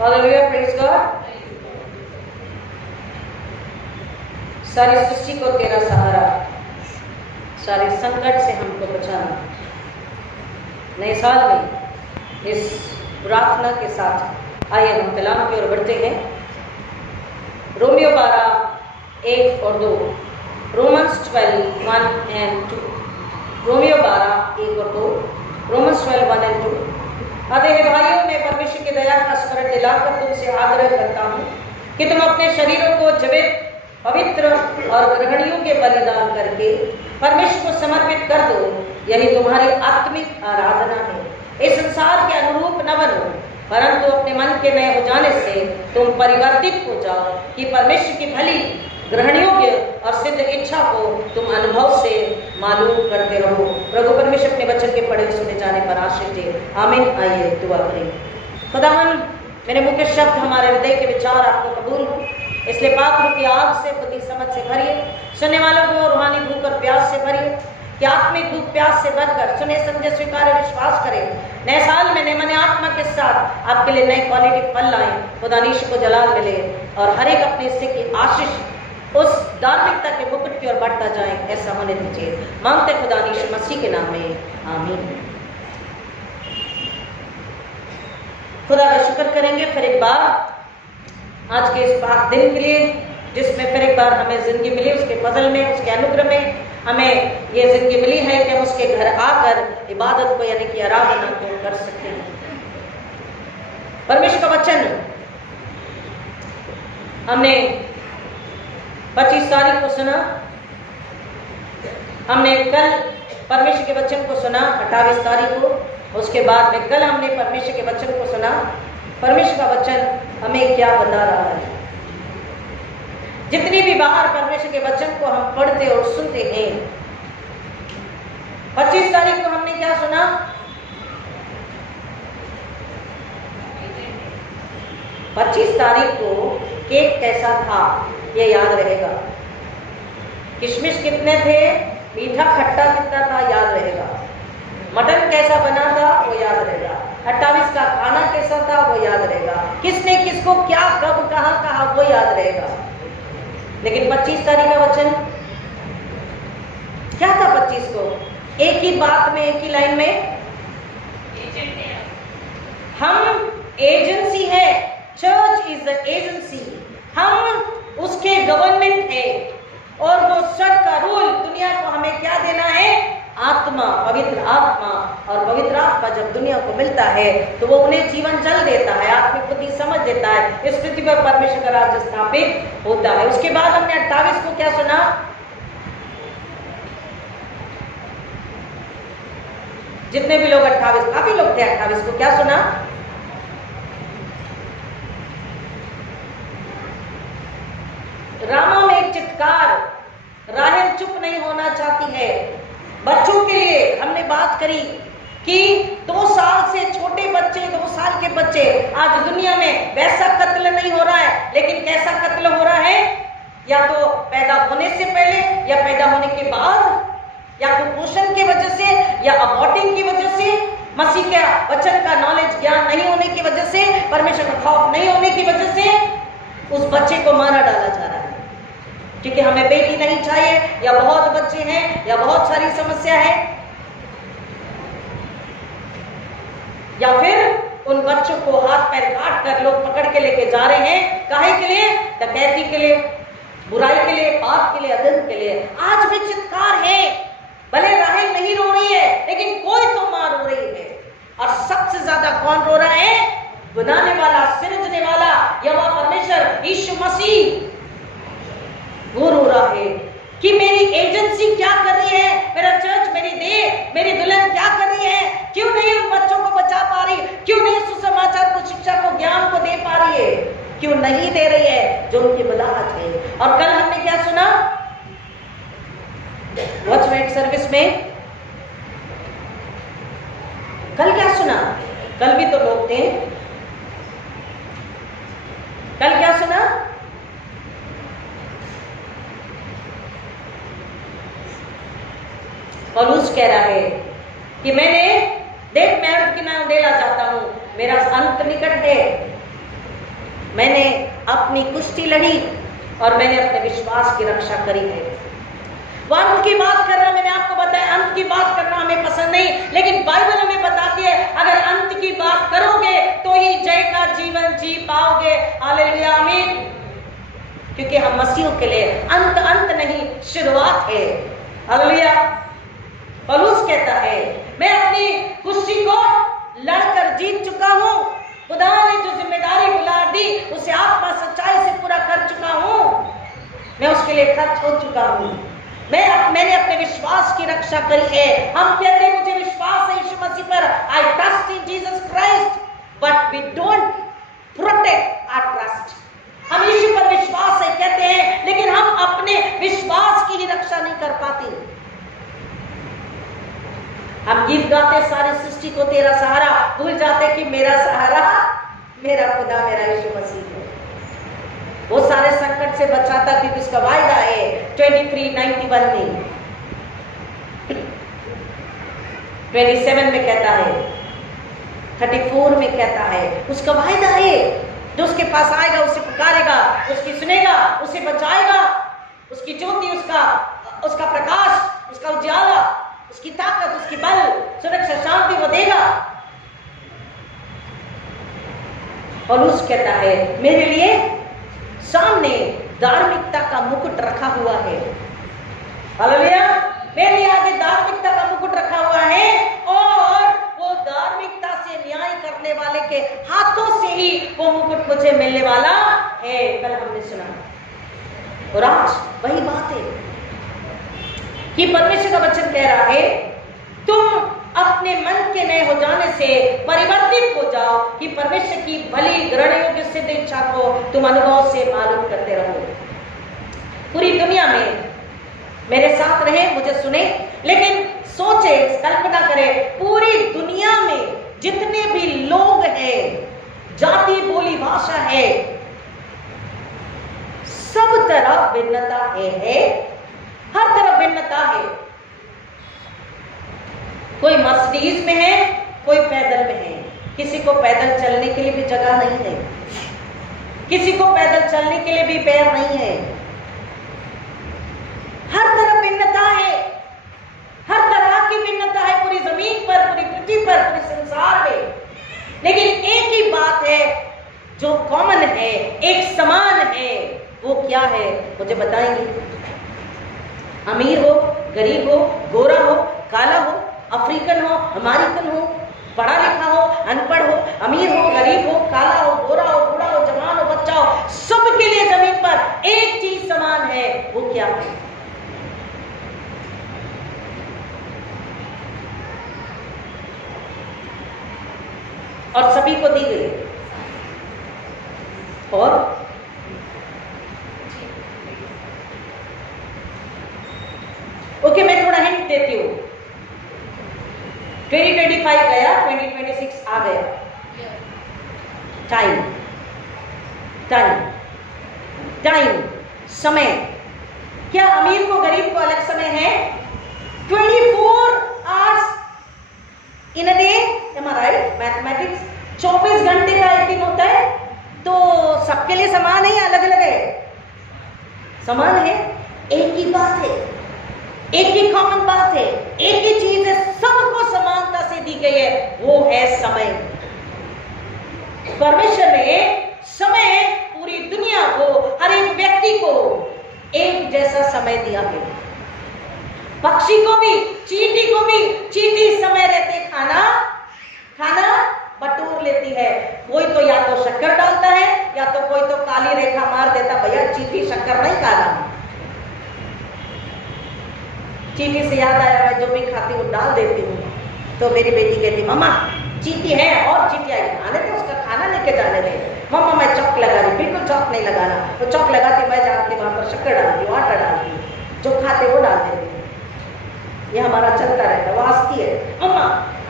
Hallelujah, praise God. सारी सृष्टि को तेरा सहारा, सारे संकट से हमको बचाना। नए साल में इस प्रार्थना के साथ आइए हम कलाम की ओर बढ़ते हैं। रोमियो 12:1 और 2, रोमन्स 12:1-2, रोमियो 12:1 और 2, रोमन्स 12:1-2। अतः भाइयों, मैं परमेश्वर की दया का स्मरण दिलाकर तुमसे आग्रह करता हूँ कि तुम अपने शरीरों को जीवित, पवित्र और ग्रहणीयों के बलिदान करके परमेश्वर को समर्पित कर दो। यही तुम्हारी आत्मिक आराधना है। इस संसार के अनुरूप न बनो, परंतु अपने मन के नए हो जाने से तुम परिवर्तित हो जाओ कि परमेश्वर की भली, ग्रहण योग्य और सिद्ध इच्छा को तुम अनुभव से मालूम करते रहो। प्रभु परमेश्वर अपने वचन के पढ़े सुने जाने पर आशीष दे। आमीन। आइए दुआ करें। खुदावन, मेरे मुख्य शब्द हमारे हृदय के विचार आपको कबूल हो, इसलिए पाक रूपी आग से, बुद्धि समझ से भरिए, सुनने वालों को रूहानी भूख और प्यास से भरिए कि आत्मिक भूख प्यास से भरकर सुने, समझे, स्वीकार और विश्वास करें। नए साल में नए आत्मा के साथ आपके लिए नए क्वालिटी फल लाएं। खुदानीश को जलाल मिले और हर एक अपने हिस्से की आशीष उस धार्मिकता के मुकुट की ओर बढ़ता जाए, ऐसा होने दीजिए। मांगते खुदानीश मसीह के नाम में, आमीन। खुदा का शुक्र करेंगे फिर एक बार आज के इस पाक दिन के लिए, जिसमें फिर एक बार हमें जिंदगी मिली, उसके फजल में, उसके अनुग्रह में हमें ये जिंदगी मिली है कि हम उसके घर आकर इबादत को यानी कि आराधना को कर सकते हैं। परमेश्वर का वचन हमने 25 तारीख को सुना, हमने कल परमेश्वर के वचन को सुना 28 तारीख को, उसके बाद में कल हमने परमेश्वर के वचन को सुना। परमेश्वर का वचन हमें क्या बता रहा है? जितनी भी बार परमेश्वर के वचन को हम पढ़ते और सुनते हैं, 25 तारीख को हमने क्या सुना? 25 तारीख को केक कैसा था ये याद रहेगा, किशमिश कितने थे, मीठा खट्टा कितना था याद रहेगा, मटन कैसा बना था वो याद रहेगा, 28 का खाना कैसा था वो याद रहेगा, किसने किसको क्या कब कहा वो याद रहेगा। लेकिन 25 तारीख का वचन क्या था? 25 को एक ही बात में, एक ही लाइन में, हम एजेंसी है, चर्च इज द एजेंसी, हम उसके गवर्नमेंट है और वो सब का रूल दुनिया को हमें क्या देना है? आत्मा, पवित्र आत्मा। और पवित्र आत्मा जब दुनिया को मिलता है तो वो उन्हें जीवन जल देता है, आत्मिक बुद्धि समझ देता है, इस पृथ्वी पर परमेश्वर का राज्य स्थापित होता है। उसके बाद हमने 28 को क्या सुना? जितने भी लोग 28, काफी लोग थे 28 को, क्या सुना? रामा में एक चित्कार, राहेल चुप नहीं होना चाहती है। बच्चों के लिए हमने बात करी कि 2 साल से छोटे बच्चे, 2 साल के बच्चे, आज दुनिया में वैसा कत्ल नहीं हो रहा है, लेकिन कैसा कत्ल हो रहा है? या तो पैदा होने से पहले या पैदा होने के बाद, या कुपोषण की वजह से या अबॉर्टिंग की वजह से, मसीह के वचन का नॉलेज ज्ञान नहीं होने की वजह से, परमेश्वर का खौफ नहीं होने की वजह से उस बच्चे को मारा डाला जा रहा है। क्योंकि हमें बेटी नहीं चाहिए, या बहुत बच्चे हैं, या बहुत सारी समस्या है, या फिर उन बच्चों को हाथ पैर काट कर लोग पकड़ के लेके जा रहे हैं। काहे के लिए? डकैती के लिए, बुराई के लिए, पाप के लिए, अधर्म के लिए। आज भी चित्कार है, भले राहेल नहीं रो रही है, लेकिन कोई तो मां रो रही है। और सबसे ज्यादा कौन रो रहा है? बनाने वाला, सिरजने वाला, यहोवा परमेश्वर यीशु मसीह, वो रो रहा है कि मेरी एजेंसी क्या कर रही है, मेरा चर्च, मेरी देह, मेरी दुल्हन क्या कर रही है? क्यों नहीं उन बच्चों को बचा पा रही? क्यों नहीं सुसमाचार को, शिक्षा को, ज्ञान को दे पा रही है? क्यों नहीं दे रही है जो उनकी बुलाहट है? और कल हमने क्या सुना? वॉचमैन सर्विस में कल क्या सुना? कल भी तो लोग थे। कल क्या सुना? पौलुस कह रहा है कि मैंने देख, मैं अर्थ की नाम देना चाहता हूं, मेरा अंत निकट है। मैंने अपनी कुश्ती लड़ी और मैंने अपने विश्वास की रक्षा करी है। वो अंत की बात करना, मैंने आपको बताया अंत की बात करना हमें पसंद नहीं, लेकिन बाइबल हमें बताती है अगर अंत की बात करोगे तो ही जय का जीवन जी पाओगे। हालेलुया, आमीन। क्योंकि हम मसीहों के लिए अंत नहीं, शुरुआत है। हालेलुया। पौलुस कहता है मैं अपनी कुश्ती को लड़कर जीत चुका हूं। खुदा ने जो जिम्मेदारी बुला दी उसे आत्मा सच्चाई से पूरा कर चुका हूं। मैं उसके लिए खर्च हो चुका हूं। मैंने अपने विश्वास की रक्षा करी है। हम कहते हैं मुझे विश्वास है यीशु मसीह पर, I trust in Jesus Christ, but we don't protect our trust. हम यीशु पर विश्वास है कहते हैं, लेकिन हम अपने विश्वास की ही रक्षा नहीं कर पाते। हम गीत गाते सारी सृष्टि को तेरा सहारा, भूल जाते कि मेरा सहारा मेरा खुदा मेरा यीशु मसीह है। वो सारे संकट से बचाता क्योंकि उसका वायदा है 23:91 में, 27 में कहता है, 34 में कहता है, उसका वायदा है जो उसके पास आएगा उसे पुकारेगा, उसकी सुनेगा, उसे बचाएगा। उसकी ज्योति, उसका प्रकाश, उसका उजाला, उसकी ताकत, उसकी बल, सुरक्षा, शांति वो देगा। पौलुस कहता है मेरे लिए सामने धार्मिकता का मुकुट रखा हुआ है। हालेलुया। मेरे लिए आगे धार्मिकता का मुकुट रखा हुआ है और वो धार्मिकता से न्याय करने वाले के हाथों से ही वो मुकुट मुझे मिलने वाला है। कल हमने सुना और आज वही बात है कि परमेश्वर का वचन कह रहा है तुम अपने मन के नए हो जाने से परिवर्तित हो जाओ कि परमेश्वर की भली ग्रहण योग्य सिद्ध इच्छा को तुम अनुभव से मालूम करते रहो। पूरी दुनिया में मेरे साथ रहे, मुझे सुने, लेकिन सोचे, कल्पना करें पूरी दुनिया में जितने भी लोग हैं, जाति, बोली, भाषा है, सब तरफ भिन्नता है, हर तरफ भिन्नता है। कोई मर्सिडीज में है, कोई पैदल में है, किसी को पैदल चलने के लिए भी जगह नहीं है, किसी को पैदल चलने के लिए भी पैर नहीं है। हर तरफ भिन्नता है, हर तरह की भिन्नता है पूरी जमीन पर, पूरी पृथ्वी पर, पूरे संसार में। लेकिन एक ही बात है जो कॉमन है, एक समान है। वो क्या है मुझे बताएंगे? अमीर हो, गरीब हो, गोरा हो, काला हो, अफ्रीकन हो, अमेरिकन हो, पढ़ा लिखा हो, अनपढ़ हो, अमीर हो, गरीब हो, काला हो, गोरा हो, बूढ़ा हो, जवान हो, बच्चा हो, सबके लिए जमीन पर एक चीज समान है। वो क्या है? और सभी को दी गई। और ओके, मैं थोड़ा हिंट देती हूँ। 2025 गया, 2026 आ गया। टाइम समय। क्या अमीर को गरीब को अलग समय है? 24 hours in a day, am I right? Mathematics 24 घंटे का एक दिन होता है, तो सबके लिए समान है या अलग अलग है? समान है। एक ही बात है, एक ही कॉमन बात है, एक ही चीज है, सबको समानता से दी गई है, वो है समय। परमेश्वर ने समय पूरी दुनिया को, हर एक व्यक्ति को एक जैसा समय दिया है। पक्षी को भी, चींटी को भी, चींटी समय रहते खाना बटोर लेती है। कोई तो या तो शक्कर डालता है या तो कोई तो काली रेखा मार देता, भैया चींटी शक्कर नहीं खाना। चींटी से याद आया, मैं जो भी खाती हूँ डाल देती हूँ। तो मेरी बेटी कहती मम्मा चींटी है और चींटी आई, आने तो उसका खाना लेके जाने दे। मम्मा मैं चौक लगा रही, बिल्कुल चौक नहीं लगाना। तो चौक लगाती मैं जाके वहां पर शक्कर डालती हूँ, आटा डालती हूँ, जो खाते वो डाल देती हूँ। ये हमारा चलता रहता है। वो हंसती है, मम्मा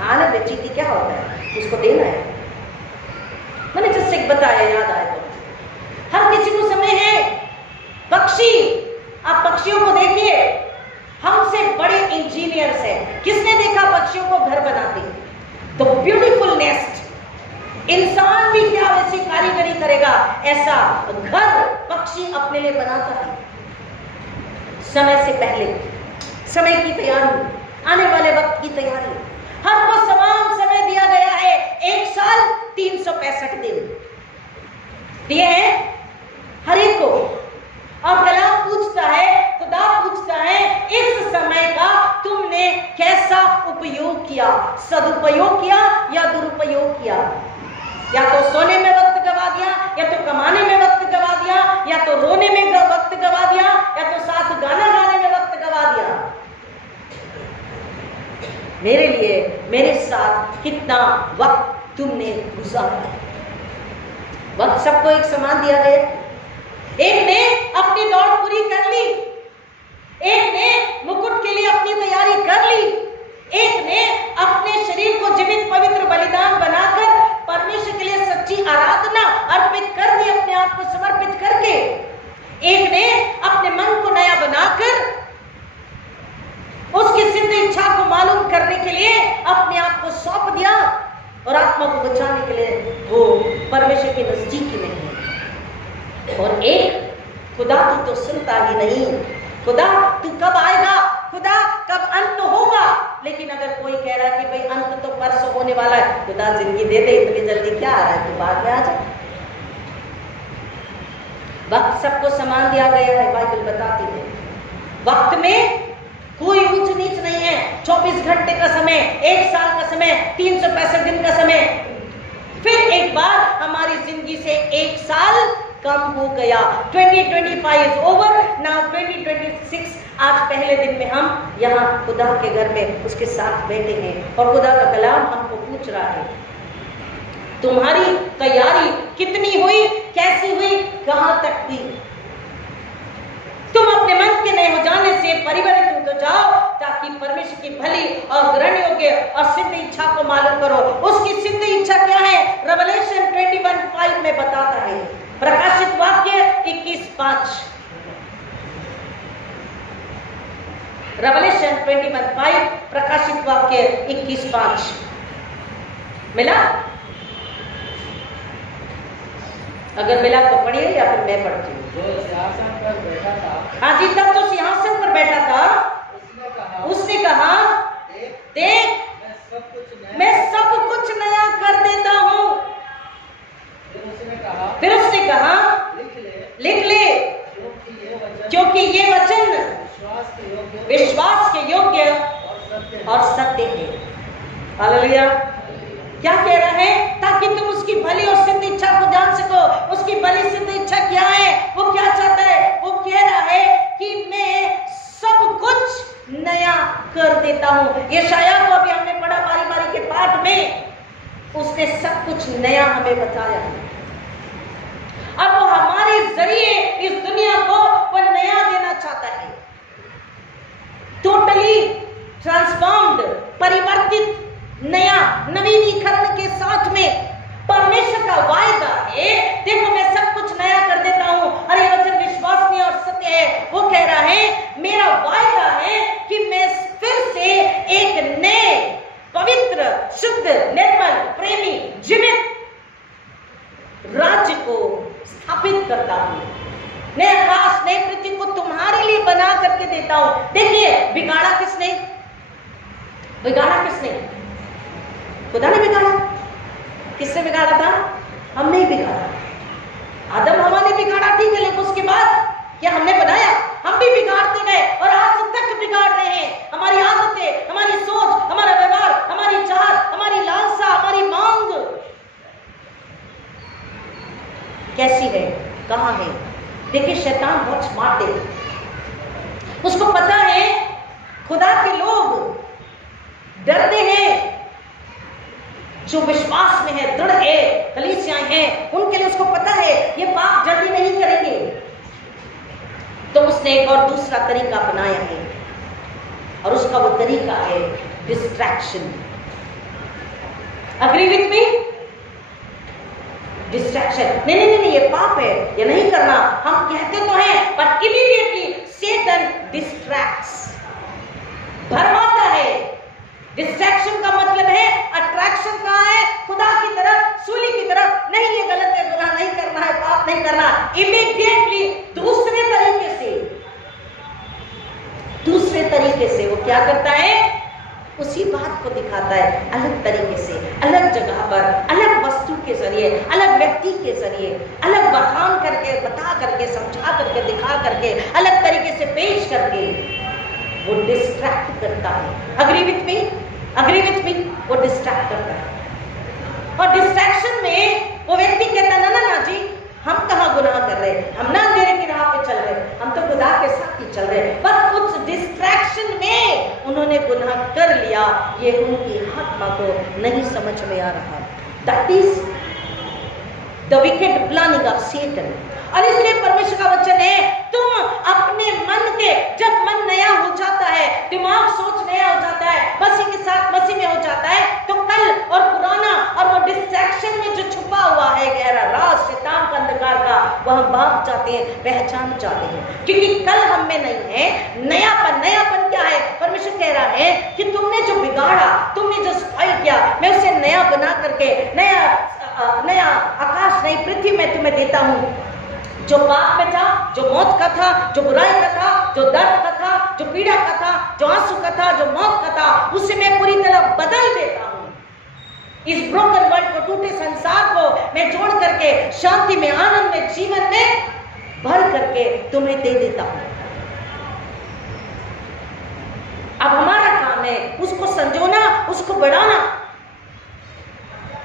आने दे, चींटी क्या होता है, उसको देना है। मैंने जस्ट एक बताया, याद आया तो। हर किसी को समय है। पक्षी, आप पक्षियों को देखिए, हमसे बड़े इंजीनियर्स हैं। किसने देखा पक्षियों को घर बनाते? तो ब्यूटीफुल नेस्ट। इंसान भी क्या वैसी कारीगरी करेगा, ऐसा घर पक्षी अपने लिए बनाता है। समय से पहले समय की तैयारी, आने वाले वक्त की तैयारी। हर को समान समय दिया गया है, 1 साल 365 दिन दिए हैं हर एक को। और कलाम पूछता है, खुदा पूछता है, इस समय का तुमने कैसा उपयोग किया? सदुपयोग किया या दुरुपयोग किया? या तो सोने में वक्त गवा दिया, या तो कमाने में वक्त गवा दिया, या तो रोने में वक्त गवा दिया, या तो साथ गाना गाने में वक्त गवा दिया। मेरे लिए, मेरे साथ कितना वक्त तुमने गुजारा? वक्त सबको एक समान दिया गया। एक ने अपनी दौड़ पूरी कर ली, एक ने मुकुट के लिए अपनी तैयारी कर ली, एक ने अपने शरीर को जीवित पवित्र बलिदान बनाकर परमेश्वर के लिए सच्ची आराधना अर्पित कर दी, अपने आप को समर्पित करके। एक ने अपने मन को नया बनाकर उसकी सिद्ध इच्छा को मालूम करने के लिए अपने आप को सौंप दिया और आत्मा को बचाने के लिए वो परमेश्वर के नजदीक में है। और एक, खुदा तू तो सुनता ही नहीं, खुदा तू कब आएगा, खुदा कब अंत होगा। लेकिन अगर कोई कह रहा है कि भाई अंत तो परसों होने वाला है, खुदा जिंदगी दे दे, इतनी जल्दी क्या आ रहा है, तू बाद में आ जा। वक्त सबको समान दिया गया है, बाइबल बताती है। वक्त में कोई ऊंच नीच नहीं है। 24 घंटे का समय, 1 साल का समय, 365 दिन का समय। फिर एक बार हमारी जिंदगी से 1 साल कम हो गया। 2025 इज ओवर, नाउ 2026। आज पहले दिन में हम यहाँ खुदा के घर में उसके साथ बैठे हैं और खुदा का कलाम हमको पूछ रहा है, तुम्हारी तैयारी कितनी हुई, कैसी हुई, कहां तक हुई? तुम अपने मन के नए हो जाने से परिवर्तित हो जाओ, ताकि परमेश्वर की भली और ग्रहण योग्य और सिद्ध इच्छा को मालूम करो। उसकी सिद्ध इच्छा क्या है? रेवलेशन 21:5 में बताता है। प्रकाशित वाक्य 21:5, रेवलेशन 21:5, प्रकाशित वाक्य 21:5 मिला? अगर मिला तो पढ़िए या फिर मैं पढ़ती हूँ। जो सिंहासन पर बैठा था, हाँ जी, तब जो सिंहासन पर बैठा था उसने कहा, देख मैं सब कुछ नया कर देता हूँ। फिर उसने कहा, लिख ले, क्योंकि ये वचन विश्वास के योग्य और सत्य है। हालेलुया। क्या कह रहा है? ताकि तुम उसकी भली और सिद्ध इच्छा को जान सको। उसकी भली सिद्ध इच्छा क्या है? वो क्या चाहता है? वो कह रहा है कि मैं सब कुछ नया कर देता हूं। यशायाह को अभी हमने पढ़ा बारी बारी के पाठ में, उसने सब कुछ नया हमें बताया। अब वो हमारे जरिए इस दुनिया को वो नया देना चाहता है, टोटली ट्रांसफॉर्म्ड, परिवर्तित, नया, नवीनीकरण के साथ में। परमेश्वर का वायदा है, देखो मैं सब कुछ नया कर देता हूं। अरे वचन विश्वसनीय और सत्य है। वो कह रहा है, मेरा वायदा है कि मैं फिर से एक नए, पवित्र, शुद्ध, निर्मल, प्रेमी, जीवित राज्य को स्थापित करता हूं। नए आकाश, नई पृथ्वी को तुम्हारे लिए बना करके देता हूं। देखिए, बिगाड़ा किसने? बिगाड़ा किसने? खुदा ने बिगाड़ा। किसने बिगाड़ा था? हम नहीं बिगाड़ा। आदम हवा ने बिगाड़ा, ठीक है, लेकिन उसके बाद क्या हमने बनाया? हम भी बिगाड़ते गए और आज तक बिगाड़ रहे हैं। हमारी आदतें, हमारी सोच, हमारा व्यवहार, हमारी चाहत, हमारी लालसा, हमारी मांग कैसी है, कहां है? देखिए, शैतान बहुत स्मार्ट है। उसको पता है खुदा के लोग डरते हैं, जो विश्वास में है, दृढ़ है, कलीसियाएं हैं, उनके लिए उसको पता है ये पाप जल्दी नहीं करेंगे। तो उसने एक और दूसरा तरीका अपनाया है, और उसका वो तरीका है distraction. Agree with me? Distraction. नहीं नहीं नहीं, ये पाप है, ये नहीं करना। हम कहते तो हैं, बट इमीडिएटली सेटन डिस्ट्रैक्ट्स, भरमाता है। डिस्ट्रैक्शन का मतलब है अट्रैक्शन कहाँ है? खुदा की तरफ, सूली की तरफ। नहीं, ये गलत है, गुनाह नहीं करना नहीं करना, इमीडिएटली दूसरे तरीके से वो क्या करता है, उसी बात को दिखाता है, अलग तरीके से, अलग जगह पर, अलग वस्तु के जरिए, अलग व्यक्ति के जरिए, अलग बखान करके, बता करके, समझा करके, दिखा करके, अलग तरीके से पेश करके वो डिस्ट्रैक्ट करता है। Agree with me? वो डिस्ट्रैक्ट करता है। और डिस्ट्रैक्शन में वो व्यक्ति कहता है ना जी, हम कहाँ गुनाह कर रहे, हम ना अंधेरे की राह पे चल रहे, हम तो खुदा के साथ ही चल रहे, बस उस डिस्ट्रैक्शन में उन्होंने गुनाह कर लिया, ये उनकी आत्मा को नहीं समझ में आ रहा। That is the wicked planning of Satan. और इसलिए परमेश्वर का वचन है, तुम अपने मन के, जब मन नया हो जाता है, दिमाग सोच नया हो जाता है, मसीह के साथ मसीह में हो जाता है, तो कल और पुराना और वो डिस्ट्रैक्शन में जो छुपा हुआ है गहरा राज शैतान का अंधकार का, वो हम भाग जाते हैं, पहचान जाते हैं, क्योंकि कल हम में नहीं है। नयापन क्या है? परमेश्वर कह रहा है कि तुमने जो बिगाड़ा, तुमने जो सफाई किया, मैं उसे नया बना करके नया आकाश, नई पृथ्वी में तुम्हें देता हूँ। जो पाप में था, जो मौत का था, जो बुराई का था, जो दर्द का था, जो पीड़ा का था, जो आंसू का था, जो मौत का था, उसे मैं पूरी तरह बदल देता हूँ। इस ब्रोकन वर्ल्ड को, टूटे संसार को मैं जोड़ करके शांति में, आनंद में, जीवन में भर करके तुम्हें दे देता हूँ। अब हमारा काम है उसको संजोना, उसको बढ़ाना।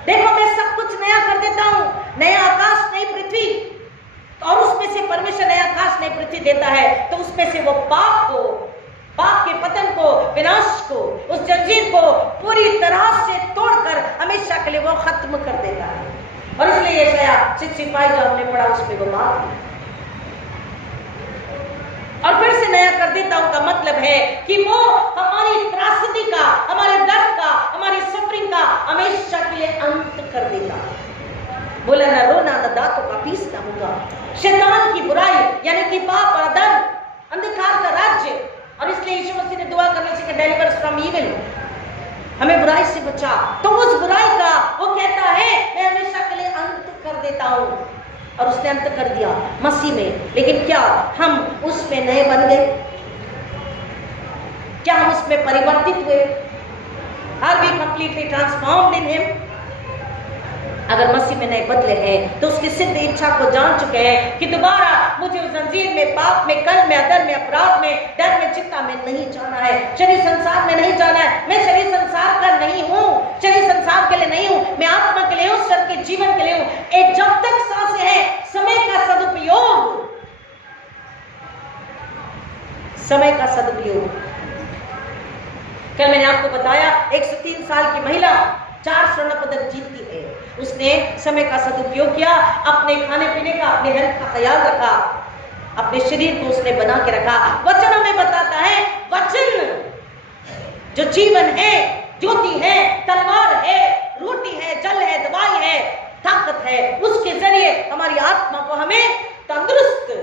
देखो, मैं सब कुछ नया कर देता हूँ, नया आकाश, नई पृथ्वी, और उसमें से परमेश्वर नया आकाश, नई पृथ्वी देता है, तो उसमें से वो पाप के पतन को, विनाश को, उस जंजीर को पूरी तरह से तोड़कर हमेशा के लिए वो खत्म कर देता है। और इसलिए यशायाह 65 जो हमने पढ़ा, उसमें वो बात, और फिर से नया कर देता हूं का मतलब है कि वो हमारी त्रासदी का, हमारे दर्द का, हमारी सफरिंग का हमेशा के लिए अंत कर देता। बोला ना रोना, ना दांतों का पीसना होगा। शैतान की बुराई यानी कि पाप और अधर्म, अंधकार का राज्य, और इसलिए यीशु मसीह ने दुआ करने से कि डिलीवर अस फ्रॉम इविल, हमें बुराई से बचा। तो उस बुराई का वो कहता है मैं हमेशा के लिए अंत कर देता हूं, और उसने अंत कर दिया मसीह में। लेकिन क्या हम उसमें नए बन गए? क्या हम उसमें परिवर्तित हुए? Are we completely transformed in him? अगर मसीह में नए बदले हैं तो उसकी सिद्ध इच्छा को जान चुके हैं कि दोबारा मुझे उस जंजीर में, पाप में, कर्म में, अधर्म में, अपराध में, डर में, चिंता में नहीं जाना है, शरीर संसार में नहीं जाना है। मैं शरीर संसार का नहीं हूँ, शरीर संसार के लिए नहीं हूँ, मैं आत्मा के लिए हूँ, स्वर्ग के जीवन के लिए हूँ। एक जब तक सांसें हैं, समय का सदुपयोग, समय का सदुपयोग। कल मैंने आपको बताया 103 साल की महिला 4 स्वर्ण पदक जीतती है। उसने समय का सदुपयोग किया, अपने खाने पीने का, अपने हेल्थ का ख्याल रखा, अपने शरीर को उसने बना के रखा। वचन हमें बताता है, वचन जो जीवन है, ज्योति है, तलवार है, रोटी है, जल है, दवाई है, ताकत है, उसके जरिए हमारी आत्मा को हमें तंदुरुस्त,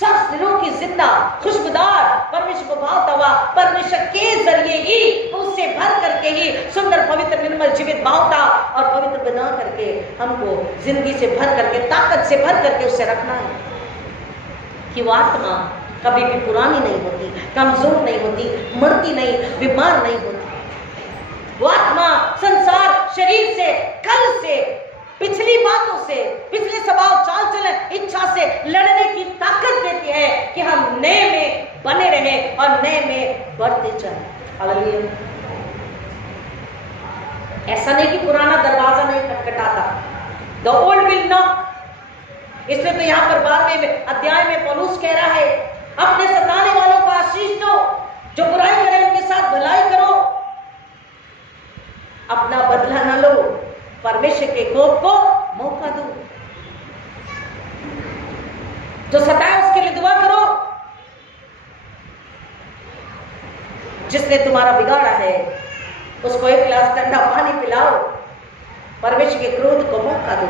सब दिलों की जिंदा, खुशबूदार, परमेश्वर को भावता हुआ, परमेश्वर के जरिए ही, उससे भर करके ही सुंदर, पवित्र, निर्मल, जीवित, भावता और पवित्र बना करके हमको जिंदगी से भर करके, ताकत से भर करके उससे रखना है कि वो आत्मा कभी भी पुरानी नहीं होती, कमजोर नहीं होती, मरती नहीं, बीमार नहीं होती। वो आत्मा संसार, शरीर से, कल से, पिछली बातों से, पिछले स्वभाव, चाल चलन, इच्छा से लड़ने की ताकत देती है कि हम नए में बने रहें और नए में बढ़ते जाएं। हालेलुया। ऐसा नहीं कि पुराना दरवाजा नहीं खटखटाता, द ओल्ड विल नॉक। इसलिए तो यहाँ पर 12वें अध्याय में पौलुस कह रहा है, अपने सताने वालों को आशीष दो, जो बुराई करे उनके साथ भलाई करो, अपना बदला न लो, परमेश्वर के कोप को मौका दो, जो सताए उसके लिए दुआ करो, जिसने तुम्हारा बिगाड़ा है उसको एक गिलास ठंडा पानी पिलाओ, परमेश्वर के क्रोध को मौका दो,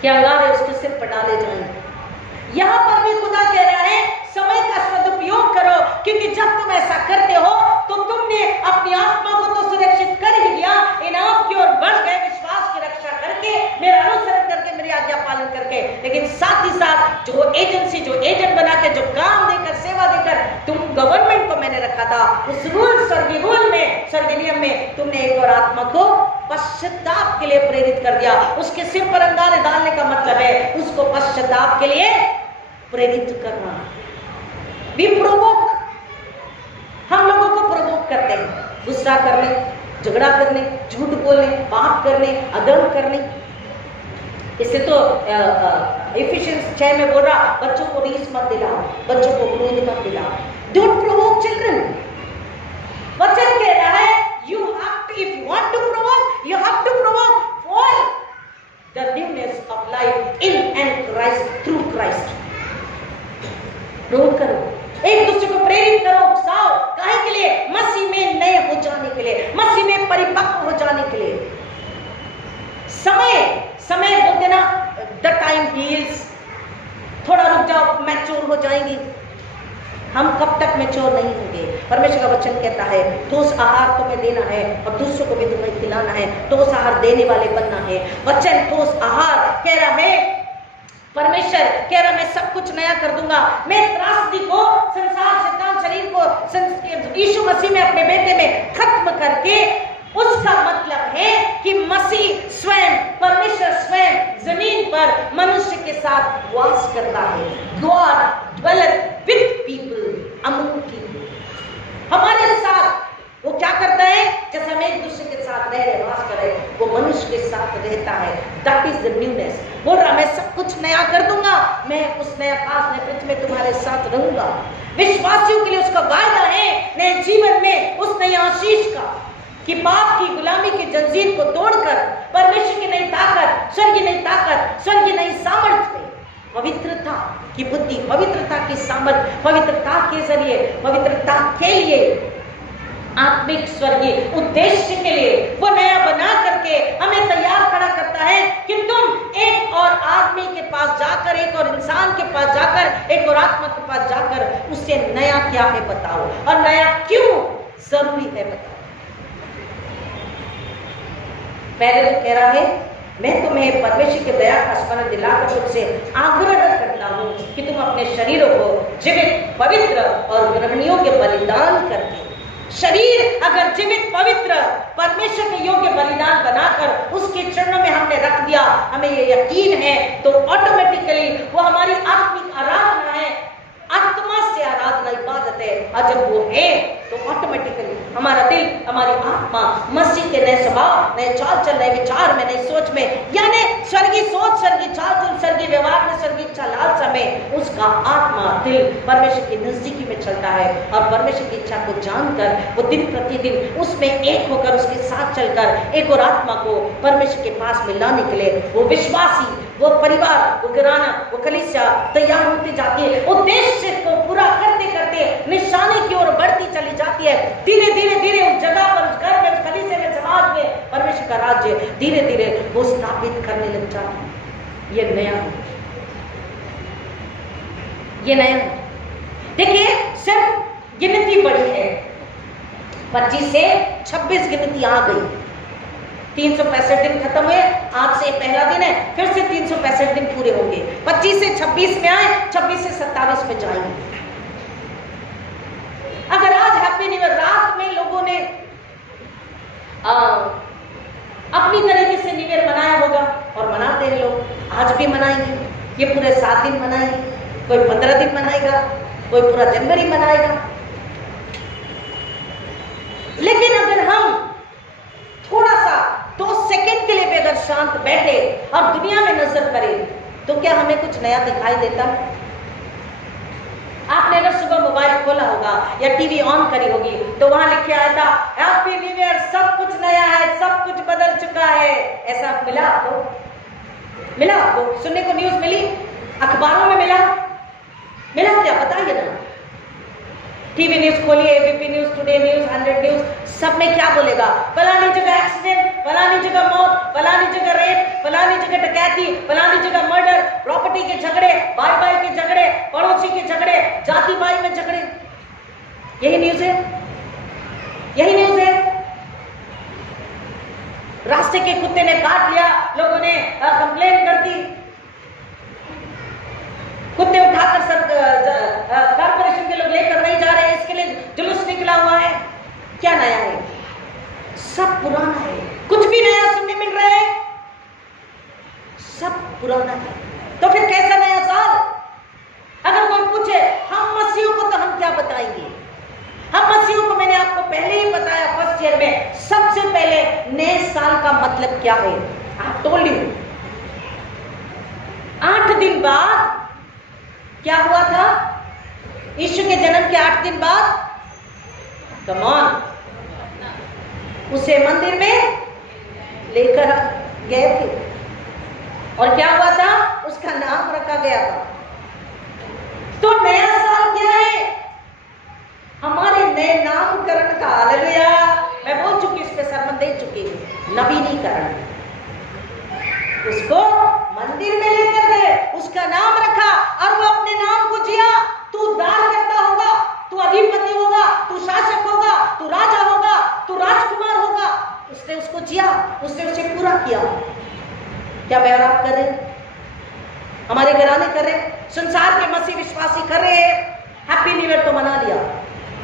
क्या अंगारे उसके सिर पर डाले जाएं। यहां पर भी खुदा कह रहा है समय का सदुपयोग करो, क्योंकि जब तुम ऐसा करते हो तो तुमने अपनी आत्मा को तो सुरक्षित कर ही लिया, इन आप की ओर बढ़ गए, विश्वास की रक्षा करके, मेरा अनुसरण करके लेकिन साथ ही साथ जो एजेंसी, जो एजेंट बना के, जो काम देकर, सेवा देकर तुम गवर्नमेंट को मैंने रखा था, उस रूल स्वर्गीय रूल में, स्वर्गीय नियम में तुमने एक और आत्मा को पश्चाताप के लिए प्रेरित कर दिया। उसके सिर पर अंगारे डालने का मतलब है उसको पश्चाताप के लिए प्रेरित करना। भी प्रोवोक, हम लोगों को प्रोवोक करते हैं, गुस्सा करने, झगड़ा करने, झूठ बोलने, पाप करने, अधर्म करने। इससे तो इफिशियंस 6 में बोल रहा, बच्चों को रीस मत दिलाओ, बच्चों को क्रोध मत दिलाओ। Don't provoke children. वचन कह रहा है you have to, if you want to provoke, you have to provoke for the newness of life in and Christ, through Christ. Provoke करो, एक दूसरे को प्रेरित करो, उकसाओ, काहे के लिए? मसीह में नए हो जाने के लिए, मसीह में परिपक्व हो जाने के लिए। समय बोलते ना, द टाइम हील्स, थोड़ा रुक जाओ, मैच्योर हो जाएंगी। हम कब तक मैच्योर नहीं होंगे? परमेश्वर का वचन कहता है ठोस आहार तुम्हें देना है और दूसरों को भी तुम्हें खिलाना है, ठोस आहार देने वाले बनना है। वचन ठोस आहार कह रहा है, परमेश्वर कह रहा मैं सब कुछ नया कर दूंगा। मैं त्रासदी को, संसार, शैतान, शरीर को यीशु मसीह में, अपने बेटे में खत्म करके, उसका मतलब है कि मसीह स्वयं, परमेश्वर स्वयं जमीन पर मनुष्य के साथ वास करता है। God dwelleth with people, among people। हमारे साथ वो क्या करता है? जैसे हम एक दूसरे के साथ रह रहे, वास कर रहे, वो मनुष्य के साथ रहता है। That is the newness। बोल रहा मैं सब कुछ नया कर दूंगा, मैं उस नया आकाश, नए पृथ्वी में तुम्हारे साथ रहूंगा। विश्वासियों के लिए उसका वायदा है नए जीवन में, उस नई आशीष का, कि पाप की गुलामी की जंजीर को तोड़कर परमेश्वर की नई ताकत, स्वर्गीय नई ताकत, स्वर्गीय नई सामर्थ्य, पवित्रता की बुद्धि, पवित्रता की सामर्थ्य, पवित्रता के जरिए, पवित्रता के लिए, आत्मिक स्वर्गीय उद्देश्य के लिए वो नया बना करके हमें तैयार खड़ा करता है कि तुम एक और आदमी के पास जाकर, एक और इंसान के पास जाकर, एक और आत्मा के पास जाकर उसे नया क्या है बताओ, और नया क्यों जरूरी है बताओ। पहले तो कह रहा है मैं तुम्हें परमेश्वर की दया का स्मरण दिलाकर तुमसे आग्रह करता हूं कि तुम अपने शरीरों को जीवित, पवित्र और ग्रहण योग्य बलिदान करके, शरीर अगर जीवित, पवित्र, परमेश्वर के योग्य बलिदान बनाकर उसके चरणों में हमने रख दिया, हमें ये यकीन है तो ऑटोमेटिकली वो हमारी आत्मिक आराधना है, आत्मा से आराधना इबादत है। और जब वो है तो ऑटोमेटिकली हमारा दिल, हमारी आत्मा मसीह के नए स्वभाव, नए चाल चल, नए विचार में, नई सोच में, यानी स्वर्गीय सोच, स्वर्गीय चाल चल, स्वर्गीय व्यवहार में, स्वर्गीय इच्छा लालसा में उसका आत्मा, दिल परमेश्वर की नजदीकी में चलता है। और परमेश्वर की इच्छा को जानकर वो दिन प्रतिदिन उसमें एक होकर, उसके साथ चलकर एक और आत्मा को परमेश्वर के पास में लाने के लिए वो विश्वासी, वो परिवार, वो घराना, वो कलीसिया तैयार होती जाती है, उद्देश्य को पूरा करते करते निशाने की ओर बढ़ती चली जाती है। धीरे धीरे धीरे उस जगह पर, उस घर में, उस कलीसिया में, समाज में परमेश्वर का राज्य धीरे धीरे वो स्थापित करने लग जाता है। ये नया है, ये नया है। देखिए सिर्फ गिनती बढ़ी है, 25 से 26 गिनती आ गई। 365 दिन खत्म हुए, आज से पहला दिन है, फिर से 365 दिन पूरे होंगे। 25 से 26 में आए, 26 से 27 में जाएंगे। अगर आज हैप्पी न्यू ईयर रात में लोगों ने अपनी तरीके से न्यू ईयर मनाया होगा, और मनाते हैं लोग, आज भी मनाएंगे, ये पूरे 7 दिन मनाएंगे, कोई 15 दिन मनाएगा, कोई पूरा जनवरी मनाएगा। लेकिन अगर हम थोड़ा सा 2 सेकंड के लिए भी अगर शांत बैठे और दुनिया में नजर करें तो क्या हमें कुछ नया दिखाई देता? आपने अगर सुबह मोबाइल खोला होगा या टीवी ऑन करी होगी तो वहां लिखे आया था हैप्पी न्यू ईयर, सब कुछ नया है, सब कुछ बदल चुका है। ऐसा मिला आपको? मिला आपको? सुनने को न्यूज मिली, अखबारों में मिला क्या बताइए ना। टीवी न्यूज खोलिए, ABP news, today news, 100 news, सब में क्या बोलेगा? फलानी जगह एक्सीडेंट, फलानी जगह मौत, फलानी जगह रेप, फलानी जगह डकैती, फलानी जगह मर्डर, प्रॉपर्टी के झगड़े, भाई भाई के झगड़े, पड़ोसी के झगड़े, जाति भाई में झगड़े। यही न्यूज है, यही न्यूज है। रास्ते के कुत्ते ने काट लिया, लोगों ने कंप्लेन कर दी। कुत्ते उठाकर कॉर्पोरेशन के लोग लेकर नहीं जा रहे, इसके लिए जुलूस निकला हुआ है। क्या नया है? सब पुराना है, कुछ भी नया सुनने मिल रहा है, सब पुराना है। तो फिर कैसा नया साल? अगर कोई पूछे हम मसीहों को, तो हम क्या बताएंगे? हम मसीहों को, मैंने आपको पहले ही बताया फर्स्ट ईयर में, सबसे पहले नए साल का मतलब क्या है। आप टोल्ड यू 8 दिन बाद क्या हुआ था? यीशु के जन्म के 8 दिन बाद कम ऑन, उसे मंदिर में लेकर गए थे और क्या हुआ था? उसका नाम रखा गया था। तो नया साल क्या है? हमारे नए नामकरण का। हालेलुया। मैं बोल चुकी, इस पे सरमन दे चुकी हूं। नवीनीकरण, उसको मंदिर में लेकर गए, उसका नाम रखा और वो अपने नाम को जिया। तू उद्धार करता होगा, तू अधिपति होगा, तू शासक होगा, तू राजा होगा, तू राजकुमार होगा। उसने उसको जिया, उसने उसे पूरा किया। क्या मैं और आप कर रहे? हमारे घराने कर रहे, संसार के मसीह विश्वासी कर रहे हैं। हैप्पी न्यू ईयर तो मना लिया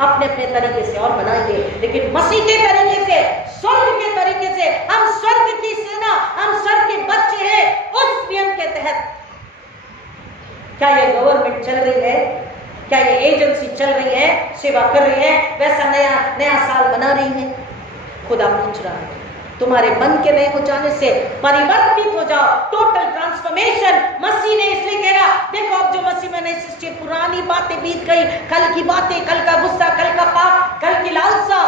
अपने अपने तरीके से और मनाएंगे, लेकिन मसीह के तरीके से, स्वर्ग के तरीके से। हम स्वर्ग की सेना, हम स्वर्ग के बच्चे हैं। उस नियम के तहत क्या ये गवर्नमेंट चल रही है? क्या ये एजेंसी चल रही है, सेवा कर रही है, वैसा नया साल बना रही है? खुदा पूछ रहा है, तुम्हारे मन के नए हो जाने से परिवर्तित हो जाओ। Total transformation. मसीह ने इसलिए कह रहा, देखो अब जो मसीह में नई सृष्टि, पुरानी बातें बीत गई, कल की बातें, कल का गुस्सा, कल का पाप, कल की लालसा।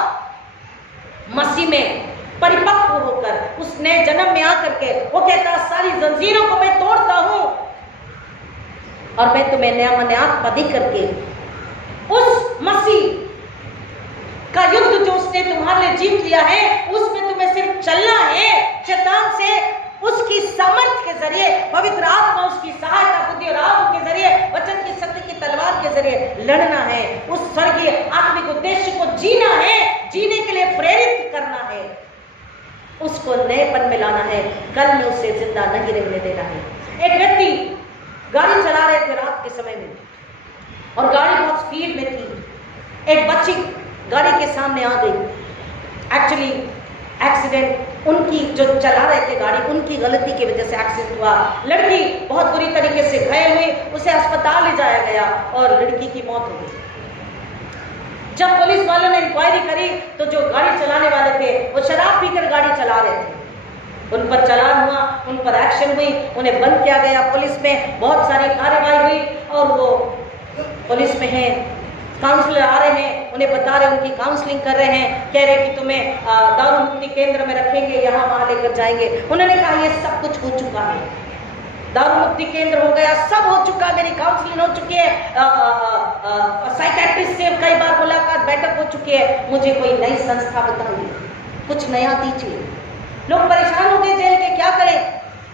मसीह में परिपक्व होकर, उस नए जन्म में आकर के वो कहता, सारी जंजीरों को मैं तोड़ता हूं और मैं तुम्हें नया मन आत्मा दी करके उस मसीह का युद्ध जो उसने तुम्हारे लिए जीत लिया है, उसमें तुम्हें सिर्फ चलना है। शैतान से उसकी सामर्थ्य के जरिए, पवित्र आत्मा उसकी सहायता, बुद्धि और आत्मा के जरिए, वचन की सत्य की तलवार के जरिए लड़ना है। उस स्वर्गीय आत्मिक उद्देश्य को जीना है, जीने के लिए प्रेरित करना है, उसको नएपन में लाना है, कल में उसे जिंदा नहीं रहने देना है। एक व्यक्ति गाड़ी चला रहे थे रात के समय में और गाड़ी बहुत स्पीड में थी। एक बच्ची गाड़ी के सामने आ गई। एक्चुअली एक्सीडेंट उनकी, जो चला रहे थे गाड़ी, उनकी गलती की वजह से एक्सीडेंट हुआ। लड़की बहुत बुरी तरीके से घायल हुई, उसे अस्पताल ले जाया गया और लड़की की मौत हो गई। जब पुलिस वालों ने इंक्वायरी करी तो जो गाड़ी चलाने वाले थे वो शराब पीकर गाड़ी चला रहे थे। उन पर चालान हुआ, उन पर एक्शन हुई, उन्हें बंद किया गया। पुलिस में बहुत सारी कार्रवाई हुई और वो पुलिस में है, काउंसलर आ रहे हैं, उन्हें बता रहे, उनकी काउंसलिंग कर रहे हैं, कह रहे कि तुम्हें दारू मुक्ति केंद्र में रखेंगे, यहाँ वहाँ लेकर जाएंगे। उन्होंने कहा ये सब कुछ हो चुका है, दारू मुक्ति केंद्र हो गया, सब हो चुका, मेरी काउंसलिंग हो चुकी है, साइकेट्रिस्ट से कई बार मुलाकात, बैठक हो चुकी है, मुझे कोई नई संस्था बताइए, कुछ नया दीजिए। लोग परेशान हो गए, जेल के क्या करें,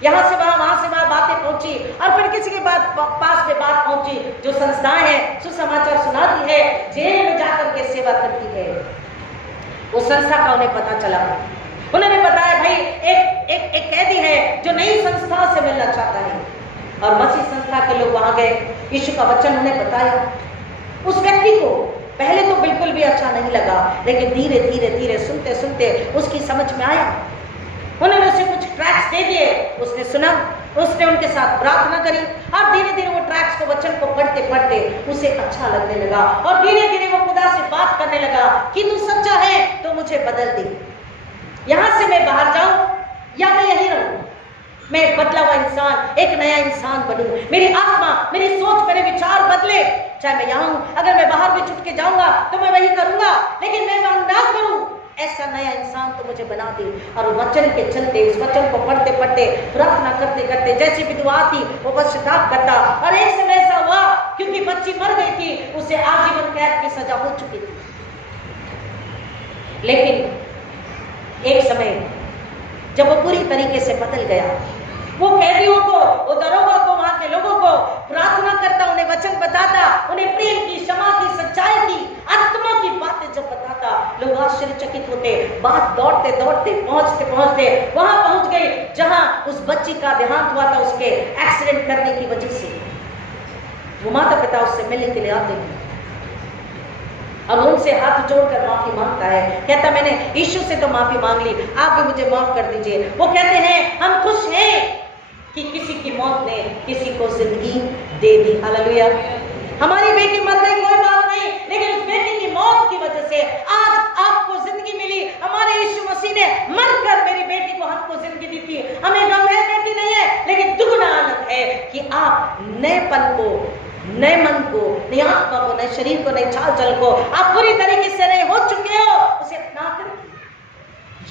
यहाँ से वहाँ, वहाँ से वहाँ बातें पहुंची और फिर किसी के पास में बात पहुंची जो संस्थाएं हैं, सुसमाचार सुनाती है, जेल में जाकर के सेवा करती है। वो संस्था का उन्हें पता चला। उन्होंने बताया, भाई एक कैदी है जो नई संस्था से मिलना चाहता है, और मसीह संस्था के लोग वहां गए, यीशु का वचन उन्हें बताया। उस व्यक्ति को पहले तो बिल्कुल भी अच्छा नहीं लगा, लेकिन धीरे धीरे धीरे सुनते सुनते उसकी समझ में आया। उन्होंने उसे कुछ ट्रैक्स दे दिए, उसने सुना, उसने उनके साथ प्रार्थना करी और धीरे धीरे वो ट्रैक्स को, वचन को पढ़ते पढ़ते उसे अच्छा लगने लगा और धीरे धीरे वो खुदा से बात करने लगा कि तू सच्चा है तो मुझे बदल दे, यहाँ से मैं बाहर जाऊं या मैं यहीं रहूं, मैं एक बदला हुआ इंसान, एक नया इंसान बनूं, मेरी आत्मा, मेरी सोच, मेरे विचार बदले। चाहे मैं यहाँ हूं, अगर मैं बाहर भी छुट के जाऊंगा तो मैं वही करूंगा, लेकिन मैं वहां ना करूं, ऐसा नया इंसान तो मुझे बना दे। और वचन के चलते, उस वचन को पढ़ते पढ़ते, प्रार्थना करते करते, जैसी विधवा थी वो पश्चाताप करता। और एक समय ऐसा हुआ, क्योंकि बच्ची मर गई थी, उसे आजीवन कैद की सजा हो चुकी थी। लेकिन एक समय जब वो पूरी तरीके से बदल गया, वो कैदियों को, वो दरोगा को, वहां के लोगों को प्रार्थना करता, उन्हें वचन बताता, उन्हें प्रेम की, क्षमा की, सच्चाई की, आत्मा की बातें जब बताता, लोग आश्चर्यचकित होते। बात दौड़ते दौड़ते पहुंचते पहुंचते वहां पहुंच गए जहां उस बच्ची का देहांत हुआ था, उसके एक्सीडेंट करने की वजह से। वो माता पिता उससे मिलने के लिए आते हैं और उनसे हाथ जोड़कर माफी मांगता है, कहता मैंने यीशु से तो माफी मांग ली, आप भी मुझे माफ कर दीजिए। वो कहते हैं हम खुश हैं कि किसी की मौत ने किसी को जिंदगी दे दी। हालेलुया। हमारी बेटी मर गई कोई बात नहीं, लेकिन उस बेटी की मौत की वजह से आज आपको जिंदगी मिली। हमारे यीशु मसीह ने मरकर मेरी बेटी को हमको जिंदगी दी थी। हमें गंभीर बेटी नहीं है, लेकिन दुगना आनंद है कि आप नएपन को, नए मन को, नई आत्मा को, नए शरीर को, नए चाल चल को आप पूरी तरीके से नए हो चुके हो, उसे अपना कर।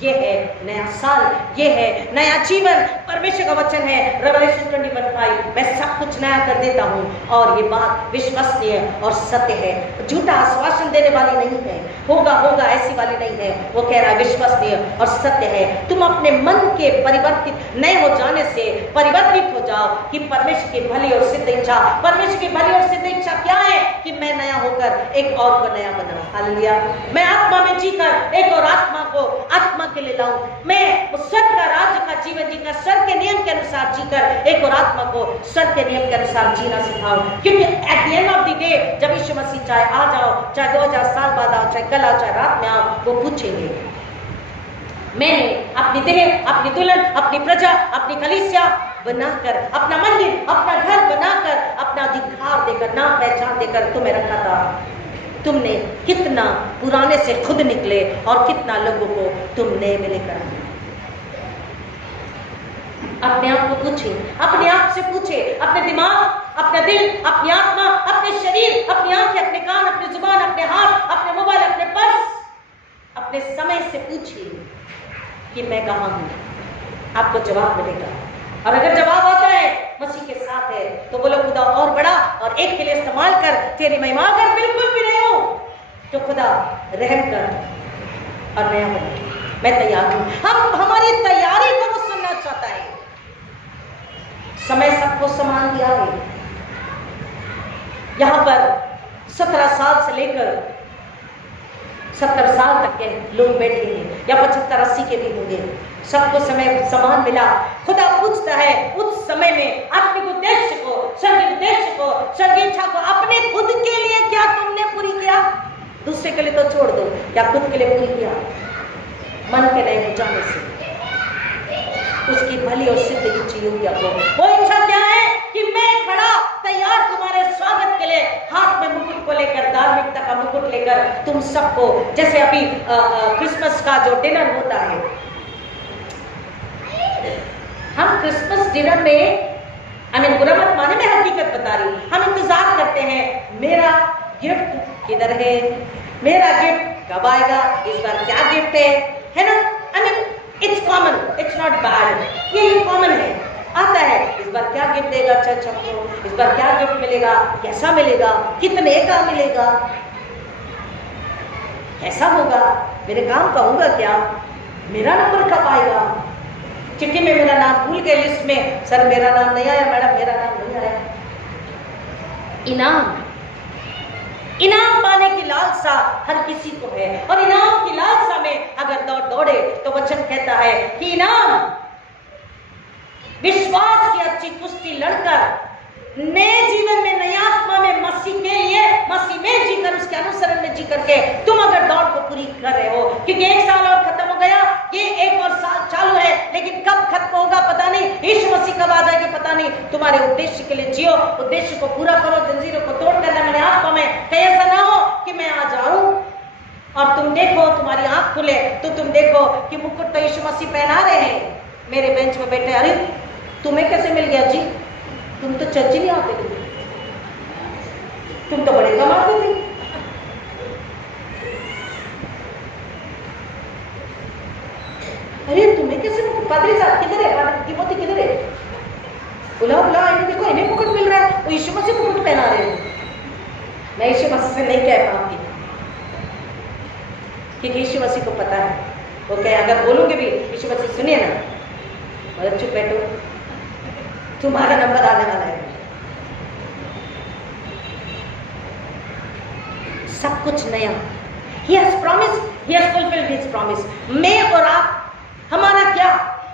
ये है नया साल, ये है नया जीवन। परमेश्वर का वचन है रेवलेशन 21:5, मैं सब कुछ नया कर देता हूँ। और ये बात विश्वसनीय और सत्य है, झूठा आश्वासन देने वाली नहीं है, होगा होगा ऐसी वाली नहीं है। वो कह रहा है विश्वसनीय और सत्य है। तुम अपने मन के परिवर्तित नए हो जाने से परिवर्तित हो जाओ कि परमेश्वर की भली और सिद्ध इच्छा। परमेश्वर की भली और सिद्ध इच्छा क्या है? कि मैं नया होकर एक और को नया बनाऊं। हालेलुया। मैं आत्मा में जीकर एक और आत्मा को आत्मा के लिए लाऊं। मैं उस स्वर्ग का राज्य का जीवन जीकर स्वर्ग के नियम के अनुसार जीकर एक और आत्मा को स्वर्ग के नियम के अनुसार जीना सिखाऊं। क्योंकि at the end of the day जब यीशु मसीह चाहे आ जाओ, चाहे 2000 साल बाद आओ, चाहे कल आओ, चाहे रात में आओ, वो पूछेंगे मैंने अपनी देह, अपनी दुल्हन, अपनी प्रजा, अपनी कलीसिया बनाकर, अपना मंदिर, अपना घर बनाकर, अपना अधिकार देकर, नाम पहचान देकर तुम्हें रखा था। तुमने कितना पुराने से खुद निकले और कितना लोगों को तुम नए में लेकर आए। अपने आप को पूछे, अपने आप से पूछे, अपने दिमाग, अपना दिल, अपनी आत्मा, अपने शरीर, अपनी आंखें, अपने कान, अपनी जुबान, अपने हाथ, अपने मोबाइल, अपने पर्स, अपने समय से पूछिए कि मैं कहाँ हूँ। आपको जवाब मिलेगा। और अगर जवाब आता है मसीह के साथ है तो बोलो खुदा और बड़ा और एक के लिए इस्तेमाल कर, तेरी महिमा कर। बिल्कुल भी नहीं हो तो खुदा रहम कर और नया बना। मैं तैयार हूँ। हम हमारी तैयारी को वो सुनना चाहता है। समय सबको समान दिया है। यहाँ पर 17 साल से लेकर 70 साल तक के लोग बैठे हैं या 75-80 के भी होंगे, सबको समय समान मिला। खुदा पूछता है उस समय में आत्मिक उद्देश्य को, स्वर्गीय उद्देश्य को, स्वर्गीय इच्छा को अपने खुद के लिए क्या तुमने पूरी किया? दूसरे के लिए तो छोड़ दो, क्या खुद के लिए पूरी किया? मन के नए हो जाने से उसकी भली और सिद्ध इच्छा को, वो इच्छा क्या है कि मैं खड़ा तैयार तुम्हारे स्वागत के लिए, हाथ में मुकुट को लेकर, धार्मिकता का मुकुट लेकर तुम सबको, जैसे अभी क्रिसमस का जो डिनर होता है, हम क्रिसमस डिनर में बुरा मत माने, मैं हकीकत बता रही हूँ, हम इंतजार करते हैं मेरा गिफ्ट किधर है, मेरा गिफ्ट कब आएगा, इस बार क्या गिफ्ट है ना? It's common, it's not bad, ये कॉमन है, आता है। इस बार क्या गिफ्ट देगा चर्च हमको, इस बार क्या गिफ्ट मिलेगा, कैसा मिलेगा, कितने का मिलेगा, कैसा होगा, मेरे काम का होगा क्या, मेरा नंबर कब आएगा, चिट्ठी में मेरा नाम भूल गए, लिस्ट में सर मेरा नाम नहीं आया, मैडम मेरा नाम नहीं आया। इनाम पाने की लालसा हर किसी को है, और इनाम की लालसा में अगर दौड़े तो वचन कहता है कि इनाम विश्वास की अच्छी कुश्ती लड़कर नए जीवन में, नई आत्मा में, मसीह के लिए, मसीह में जीकर, उसके अनुसरण में जी करके तुम अगर दौड़ को पूरी कर रहे हो, क्योंकि एक साल और खत्म हो गया, ये एक और साल चालू है, लेकिन कब खत्म होगा पता नहीं, यीशु मसीह कब आ जाएगी पता नहीं। तुम्हारे उद्देश्य के लिए जियो, उद्देश्य को पूरा करो, जंजीरों को तोड़ करना मेरे आत्मा में। कहीं ऐसा ना हो कि मैं आ जाऊं और तुम देखो, तुम्हारी आंख खुले तो तुम देखो कि मुकुट तो यीशु मसीह पहना रहे हैं, मेरे बेंच में बैठे, अरे तुम्हें कैसे मिल गया जी, तुम तो चर्च ही नहीं आते थे, तुम तो बड़े कमाते थे। अरे तुम्हें कैसे मुकुट, पादरी साहब किधर है, पादरी मोती किधर है, बुलाओ बुलाओ, इन्हें देखो, इन्हें मुकुट मिल रहा है, वो यीशु मसीह मुकुट पहना रहे हो। मैं यीशु मसीह से नहीं कह पाऊंगी, क्योंकि यीशु मसीह को पता है, वो कहे अगर बोलूंगे भी यीशु मसीह सुनिए ना, और चुप बैठो, तुम्हारा नंबर आने वाला है। सब कुछ नया, He has promised, He has fulfilled His promise। मैं और आप, हमारा क्या,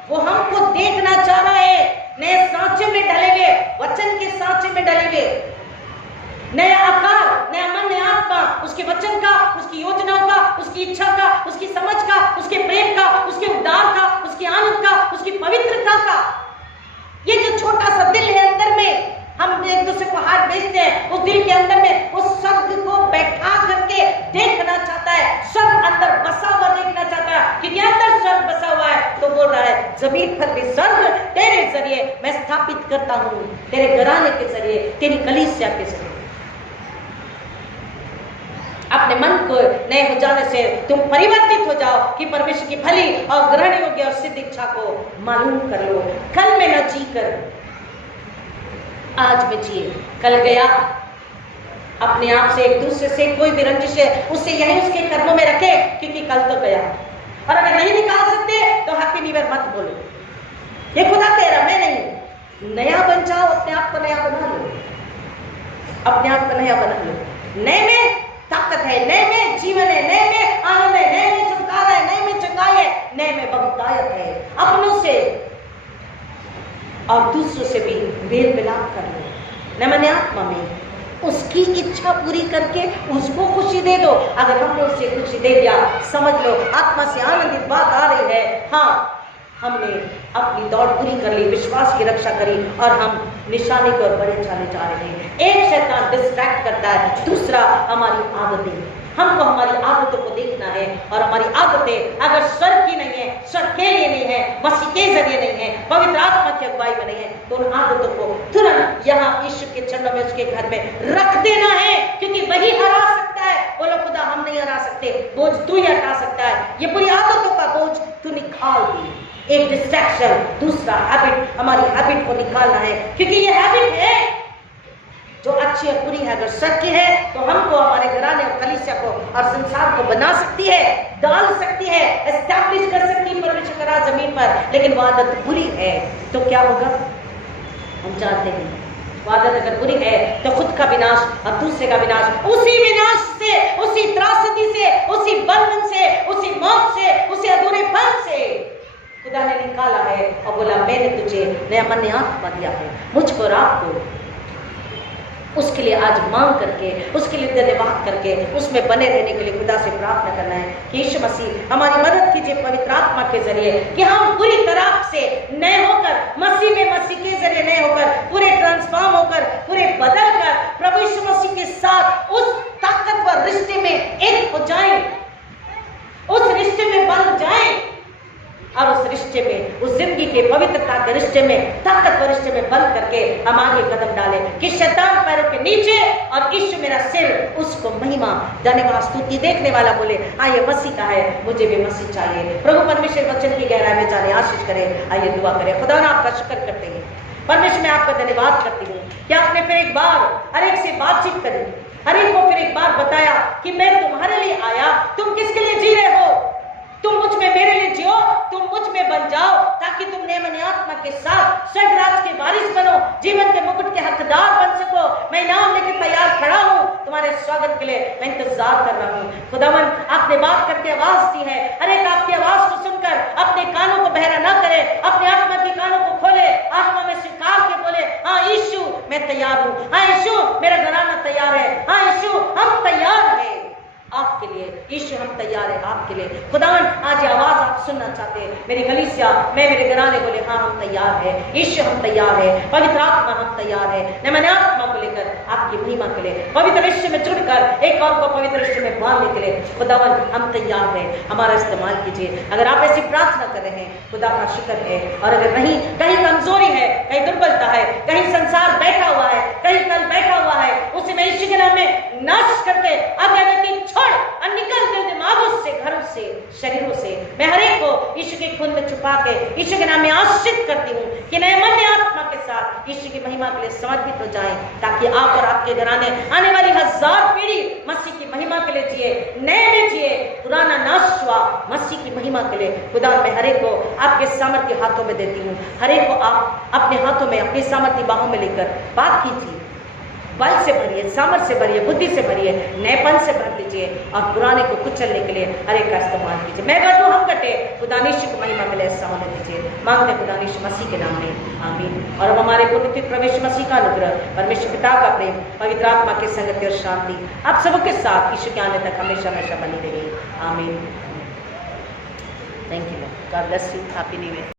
वो हमको देखना चाह रहा है नए सांचे में डले हुए, वचन के सांचे में डले हुए। स्वर्ग अंदर बसा हुआ देखना चाहता है, क्योंकि अंदर स्वर्ग बसा हुआ है। तो बोल रहा है जमीन पर भी स्वर्ग तेरे जरिए मैं स्थापित करता हूं, तेरे घराने के जरिए, तेरी कलीसिया के जरिए। अपने मन को नए हो जाने से तुम परिवर्तित हो जाओ कि परमेश्वर की भली और ग्रहण योग्य और सिद्ध इच्छा को मालूम कर लो। कल में न जी कर आज में जिए। कल गया, अपने आप से एक दूसरे से कोई भी रंजिश है उसे यही उसके कर्मों में रखे, क्योंकि कल तो गया। और अगर नहीं निकाल सकते तो हैप्पी न्यू ईयर मत बोलो, ये खुदा कह रहा, मैं नहीं। नया बन जाओ, अपने आप को नया बना लो, अपने आप को नया बना लो। नए में ताकत है, नए में जीवन है, नए में आनंद है, नए में छुटकारा है, नए में चंगाई है, नए में बहुतायत है। अपनों से और दूसरों से भी मेल मिलाप कर लो। न मैंने आत्मा में उसकी इच्छा पूरी करके उसको खुशी दे दो। अगर हमने उससे खुशी दे दिया, समझ लो आत्मा से आनंदित बात आ रही है, हाँ हमने अपनी दौड़ पूरी कर ली, विश्वास की रक्षा करी और हम निशाने की ओर बड़े चले जा रहे हैं। एक शैतान डिस्ट्रैक्ट करता है, दूसरा हमारी आदतें। हमको हमारी आदतों को देखना है और हमारी आदतें अगर स्वर्ग की नहीं है, स्वर्ग के लिए नहीं है, मसीह के जरिए नहीं है, पवित्र आत्मा की अगुवाई में नहीं है, तो उन आदतों को तुरंत यहाँ यीशु के चरणों में उसके घर में रख देना है, क्योंकि वही हरा सकता है। बोलो खुदा हम नहीं हरा सकते, बोझ तू ही हटा सकता है। ये पूरी आदतों का बोझ तू निकाल दी। एक डिस्ट्रैक्शन, दूसरा हैबिट, हमारी हैबिट को निकालना है, क्योंकि ये हैबिट है जो अच्छी और बुरी है। अगर सत्य है तो हमको, हमारे घराने और कलीसिया को और संसार को बना सकती है, डाल सकती है, एस्टैब्लिश कर सकती है परमेश्वर का राज जमीन पर। लेकिन वो आदत बुरी है तो क्या होगा हम जानते हैं। वो आदत अगर बुरी है तो खुद का विनाश और दूसरे का विनाश, उसी विनाश से, उसी त्रासदी से, उसी बंधन से, उसी मौत से, उसी अधूरेपन से खुदा ने निकाला है और बोला मैंने तुझे नया मन नया आत्मा दिया है, मुझको और आपको। उसके लिए आज मांग करके, उसके लिए धन्यवाद करके, उसमें बने रहने के लिए खुदा से प्रार्थना करना है कि यीशु मसीह हमारी मदद कीजिए पवित्र आत्मा के जरिए, कि हम पूरी तरह से नए होकर, मसीह में, मसीह के जरिए नए होकर, पूरे ट्रांसफॉर्म होकर, पूरे बदल कर प्रभु यीशु मसीह के साथ उस ताकतवर रिश्ते में एक हो जाएं, उस रिश्ते में बंध जाएं और उस रिश्ते में, उस जिंदगी के पवित्रता के रिश्ते में, ताकतवर रिश्ते में बंद करके हम आगे कदम डालें कि शैतान पैरों के नीचे और यीशु मेरा सिर, उसको महिमा, धन्यवाद, स्तुति देखने वाला बोले आइए मसीह का है, मुझे भी मसीह चाहिए। प्रभु परमेश्वर वचन की गहराई में जाने आशीष करे। आइए दुआ करें। खुदा ने आपका शुक्र करते हैं, परमेश्वर मैं आपका धन्यवाद करती हूँ कि आपने फिर एक बार हर एक से बातचीत करी, हर एक को फिर एक बार बताया कि मैं तुम्हारे लिए आया, तुम किसके लिए जी रहे हो, तुम मुझ में मेरे लिए जियो, तुम मुझ में बन जाओ, ताकि तुम नए मन आत्मा के साथ स्वर्गराज के वारिस बनो, जीवन के मुकुट के हकदार बन सको। मैं नाम लेकर तैयार खड़ा हूँ, तुम्हारे स्वागत के लिए मैं इंतजार कर रहा हूँ। खुदावन आपने बात करके आवाज दी है, हर एक आपकी आवाज को सुनकर अपने कानों को बहरा ना करे, अपने आत्मा के कानों को खोले, आत्मा में स्वीकार के बोले हाँ यीशु मैं तैयार हूँ, हाँ यीशु मेरा घराना तैयार है, हाँ यीशु हम तैयार हैं आपके लिए, यीशु हम तैयार है आपके लिए। खुदावन आज ये आवाज आप सुनना चाहते हैं, मेरी कलीसिया, मैं मेरे घराने बोले हाँ हम तैयार है, यीशु हम तैयार है, पवित्र आत्मा हम तैयार है, न मैंने आत्मा को लेकर आपकी महिमा के लिए, पवित्र रिश्ते में जुड़कर एक और को पवित्र रिश्ते में बांधने के लिए खुदावन हम तैयार है, हमारा इस्तेमाल कीजिए। अगर आप ऐसी प्रार्थना कर रहे हैं खुदा का शुक्र है, और अगर नहीं, कहीं कमजोरी है, कहीं दुर्बलता है, कहीं संसार बैठा हुआ है, कहीं कल बैठा हुआ है, उसे मैं यीशु के नाम में नाश करके अज्ञानता छोड़ और निकल दिल दिमागों से, घरों से, शरीरों से मैं हर एक को यीशु के खून में छुपा के यीशु के नाम में आशीष करती हूँ कि नए मन नए आत्मा के साथ यीशु की महिमा के लिए समर्पित हो जाएं, ताकि आप और आपके घराने आने वाली 1000 पीढ़ी मसीह की महिमा के लिए जिए, नए में जिए, पुराना नाश हुआ मसीह की महिमा के लिए। खुदा मैं हर एक को आपके सामर्थ्य हाथों में देती हूँ, हर एक को आप अपने हाथों में, अपनी सामर्थ्य बाहों में लेकर बात कीजिए, बल से भरिए, सामर्थ्य से भरिए, बुद्धि से भरिए, नएपन से भर दीजिए और पुराने को कुचलने के लिए हर एक का इस्तेमाल कीजिए। मैं कटूं हम कटे, खुदा यीशु को महिमा के लिए ऐसा होने दीजिए। मांगते खुदा यीशु मसीह के नाम में आमीन। और अब हमारे पुत्र प्रवेश मसीह का अनुग्रह, परमेश्वर पिता का प्रेम, पवित्र आत्मा की संगति और शांति आप सबके साथ यीशु के आने तक हमेशा हमेशा बनी रही। आमीन। Thank you. God bless you. Happy new year.